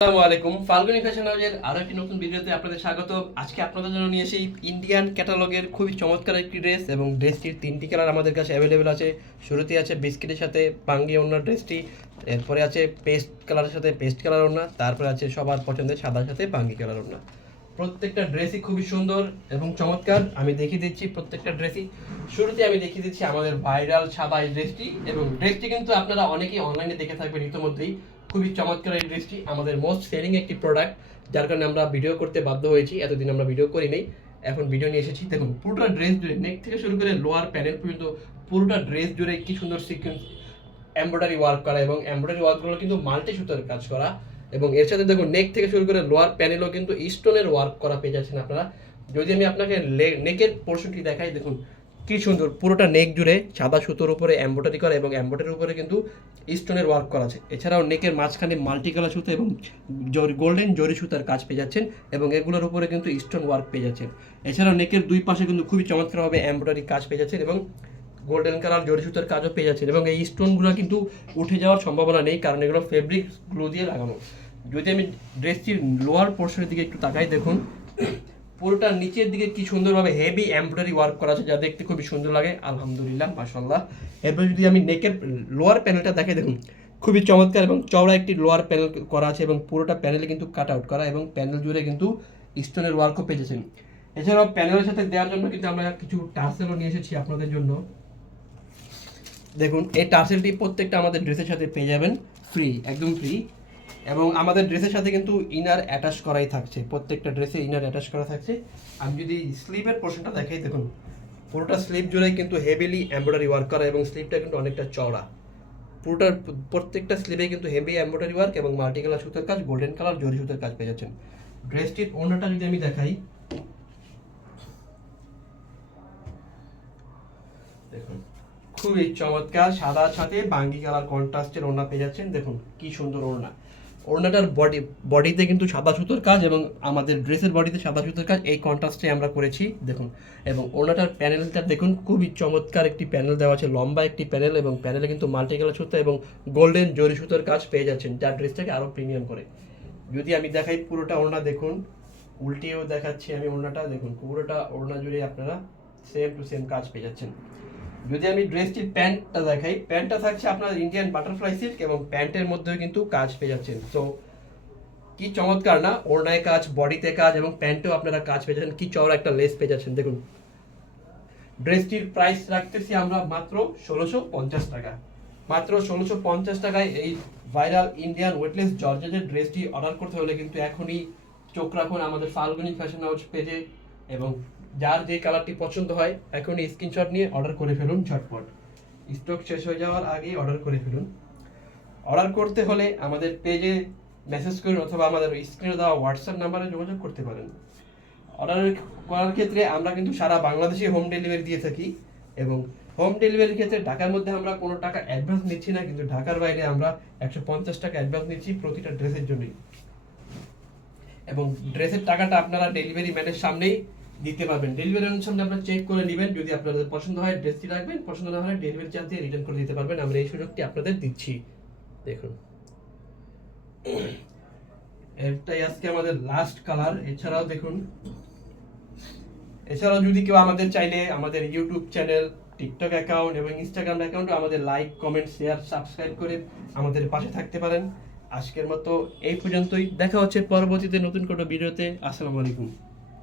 আসসালামু আলাইকুম, ফাল্গুনি ফ্যাশন হাউসের আরও একটি নতুন ভিডিওতে আপনাদের স্বাগত। আজকে আপনাদের জন্য নিয়ে এসেছি ইন্ডিয়ান ক্যাটালগের খুবই চমৎকার একটি ড্রেস এবং ড্রেসটির তিনটি কালার আমাদের কাছে অ্যাভেলেবেল আছে। শুরুতে আছে বিস্কিটের সাথে পাঙ্গি ওনার ড্রেসটি এরপরে আছে পেস্ট কালারের সাথে পেস্ট কালার ওনা তারপরে আছে সবার পছন্দের সাদার সাথে পাঙ্গি কালার ওনা প্রত্যেকটা ড্রেসই খুবই সুন্দর এবং চমৎকার, আমি দেখিয়ে দিচ্ছি প্রত্যেকটা ড্রেসই শুরুতে আমি দেখিয়ে দিচ্ছি আমাদের ভাইরাল সাদা ড্রেসটি এবং ড্রেসটি কিন্তু আপনারা অনেকেই অনলাইনে দেখে থাকবেন ইতিমধ্যেই। খুবই চমৎকার এই ড্রেসটি আমাদের মোস্ট সেলিং একটি প্রোডাক্ট যার কারণে আমরা ভিডিও করতে বাধ্য হয়েছি। এতদিন আমরা ভিডিও করি নাই। এখন ভিডিও নিয়ে এসেছি। দেখুন, পুরোটা ড্রেস জুড়ে নেক থেকে শুরু করে লোয়ার প্যানেল পর্যন্ত পুরোটা ড্রেস জুড়ে কি সুন্দর সিকোয়েন্স এমব্রয়ডারি ওয়ার্ক করা এবং এমব্রয়ডারি ওয়ার্কগুলো কিন্তু মাল্টি সুতার কাজ করা। এবং এর সাথে দেখুন নেক থেকে শুরু করে লোয়ার প্যানেলও কিন্তু স্টোনের ওয়ার্ক করা পেয়ে যাচ্ছেন আপনারা। যদি আমি আপনাকে নেকের পোর্শনটি দেখাই, দেখুন কি সুন্দর, পুরোটা নেক জুড়ে সাদা সুতোর উপরে এমব্রয়ডারি করা এবং এমব্রয়ডারির উপরে কিন্তু স্টোনের ওয়ার্ক করা আছে। এছাড়াও নেকের মাঝখানে মাল্টি কালার সুতো এবং জরি গোল্ডেন জরি সুতার কাজ পেয়ে যাচ্ছেন এবং এগুলোর উপরে কিন্তু স্টোন ওয়ার্ক পেয়ে যাচ্ছেন। এছাড়াও নেকের দুই পাশে কিন্তু খুবই চমৎকারভাবে এমব্রয়ডারি কাজ পেয়ে যাচ্ছেন এবং গোল্ডেন কালার জরি সুতার কাজও পেয়ে যাচ্ছেন এবং এই স্টোনগুলো কিন্তু উঠে যাওয়ার সম্ভাবনা নেই কারণ এগুলো ফেব্রিক গ্লু দিয়ে লাগানো। যদি আমি ড্রেসটির লোয়ার পোর্শনের দিকে একটু তাকাই দেখুন পুরোটা নিচের দিকে কি সুন্দরভাবে হেভি এমব্রয়ডারি ওয়ার্ক করা আছে যা দেখতে খুবই সুন্দর লাগে, আলহামদুলিল্লাহ মাশাল্লাহ এরপর যদি আমি নেকের লোয়ার প্যানেলটা দেখে দেখুন, খুবই চমৎকার এবং চওড়া একটি লোয়ার প্যানেল করা আছে এবং পুরোটা প্যানেলে কিন্তু কাট আউট করা এবং প্যানেল জুড়ে কিন্তু স্টোনের ওয়ার্কও পেয়েছেন এছাড়াও প্যানেলের সাথে দেওয়ার জন্য কিন্তু আমরা কিছু টার্সেলও নিয়ে এসেছি আপনাদের জন্য। দেখুন, এই টার্সেলটি প্রত্যেকটা আমাদের ড্রেসের সাথে পেয়ে যাবেন ফ্রি একদম ফ্রি এবং আমাদের ড্রেসের সাথে কিন্তু ইনার অ্যাটাচ করাই থাকছে। প্রত্যেকটা ড্রেসে ইনার অ্যাটাচ করা থাকছে। আমি যদি স্লিভের পোর্শনটা দেখাই, দেখুন, পুরোটা স্লিভ জুড়ে কিন্তু হেভিলি এমব্রয়ডারি ওয়ার্ক করা এবং স্লিভটা কিন্তু অনেকটা চওড়া। পুরোটার প্রত্যেকটা স্লিভে কিন্তু হেভি এমব্রয়ডারি ওয়ার্ক এবং মাল্টি কালার সুতোর কাজ গোল্ডেন কালার জরি সুতোর কাজ পেয়ে যাচ্ছেন। ড্রেসটির ওনাটা যদি আমি দেখাই, দেখুন, খুবই চমৎকার সাদা সাথে বাঙ্গি কালার কন্ট্রাস্টের ওড়না পেয়ে যাচ্ছেন। দেখুন, কি সুন্দর ওড়না। ওড়নাটার বডি বডিতে কিন্তু সাদা সুতোর কাজ এবং আমাদের ড্রেসের বডিতে সাদা সুতোর কাজ, এই কন্ট্রাস্টে আমরা করেছি, দেখুন। এবং ওড়নাটার প্যানেলটা দেখুন, খুবই চমৎকার একটি প্যানেল দেওয়া আছে, লম্বা একটি প্যানেল এবং প্যানেলে কিন্তু মাল্টি কালার সুতো এবং গোল্ডেন জরি সুতোর কাজ পেয়ে যাচ্ছেন যার ড্রেসটাকে আরও প্রিমিয়াম করে। যদি আমি দেখাই পুরোটা ওড়না, দেখুন উল্টিয়েও দেখাচ্ছি আমি ওড়নাটা, দেখুন, পুরোটা ওড়না জুড়ে আপনারা সেম টু সেম কাজ পেয়ে যাচ্ছেন। যদি আমি ড্রেসটির প্যান্টটা দেখাই, প্যান্টটা থাকছে আপনার ইন্ডিয়ান বাটারফ্লাই সিল্ক এবং প্যান্টের মধ্যেও কিন্তু কাজ পেয়ে যাচ্ছেন। তো কি চমৎকার না? ওড়নায় কাজ, বডিতে কাজ এবং প্যান্টেও আপনারা কাজ পেয়ে যাচ্ছেন। কি চওড়া একটা লেস পেয়ে যাচ্ছেন, দেখুন। ড্রেসটির প্রাইস রাখতেছি আমরা মাত্র ষোলোশো পঞ্চাশ টাকা। মাত্র ষোলোশো পঞ্চাশ টাকায় এই ভাইরাল ইন্ডিয়ান ওয়েটলেস জর্জেটের ড্রেসটি অর্ডার করতে হলে কিন্তু এখনই চোখ রাখুন আমাদের ফাল্গুনি ফ্যাশন হাউস পেজে এবং যার যে কালারটি পছন্দ হয়, এখনই স্ক্রিনশট নিয়ে অর্ডার করে ফেলুন ঝটপট। স্টক শেষ হয়ে যাওয়ার আগেই অর্ডার করে ফেলুন। অর্ডার করতে হলে আমাদের পেজে মেসেজ করুন অথবা আমাদের স্ক্রিনে দেওয়া হোয়াটসঅ্যাপ নাম্বারে যোগাযোগ করতে পারেন। অর্ডার করার ক্ষেত্রে আমরা কিন্তু সারা বাংলাদেশে হোম ডেলিভারি দিয়ে থাকি এবং হোম ডেলিভারির ক্ষেত্রে ঢাকার মধ্যে আমরা কোনো টাকা অ্যাডভান্স নিচ্ছি না, কিন্তু ঢাকার বাইরে আমরা একশো পঞ্চাশ টাকা অ্যাডভান্স নিচ্ছি প্রতিটা ড্রেসের জন্যই। এবং ড্রেসের টাকাটা আপনারা ডেলিভারি ম্যানের সামনেই দিতে পারবেন। ডেলিভারি ম্যানের সামনে আপনারা চেক করে নেবেন, যদি আপনাদের পছন্দ হয় ড্রেসটি রাখবেন, পছন্দ না হলে ডেলিভারি চার্জ দিয়ে রিটার্ন করে দিতে পারবেন। আমরা এই সুযোগটি আপনাদের দিচ্ছি। দেখুন। এটাই আজকে আমাদের লাস্ট কালার এছাড়াও দেখুন। এছাড়াও যদি কেউ আমাদের চাইলে আমাদের ইউটিউব চ্যানেল টিকটক অ্যাকাউন্ট এবং ইনস্টাগ্রাম অ্যাকাউন্টে আমাদের লাইক কমেন্ট শেয়ার সাবস্ক্রাইব করে আমাদের পাশে থাকতে পারেন। আজকের মতো এই পর্যন্তই। দেখা হচ্ছে পরবর্তীতে নতুন কোনো ভিডিওতে। আসসালামু আলাইকুম।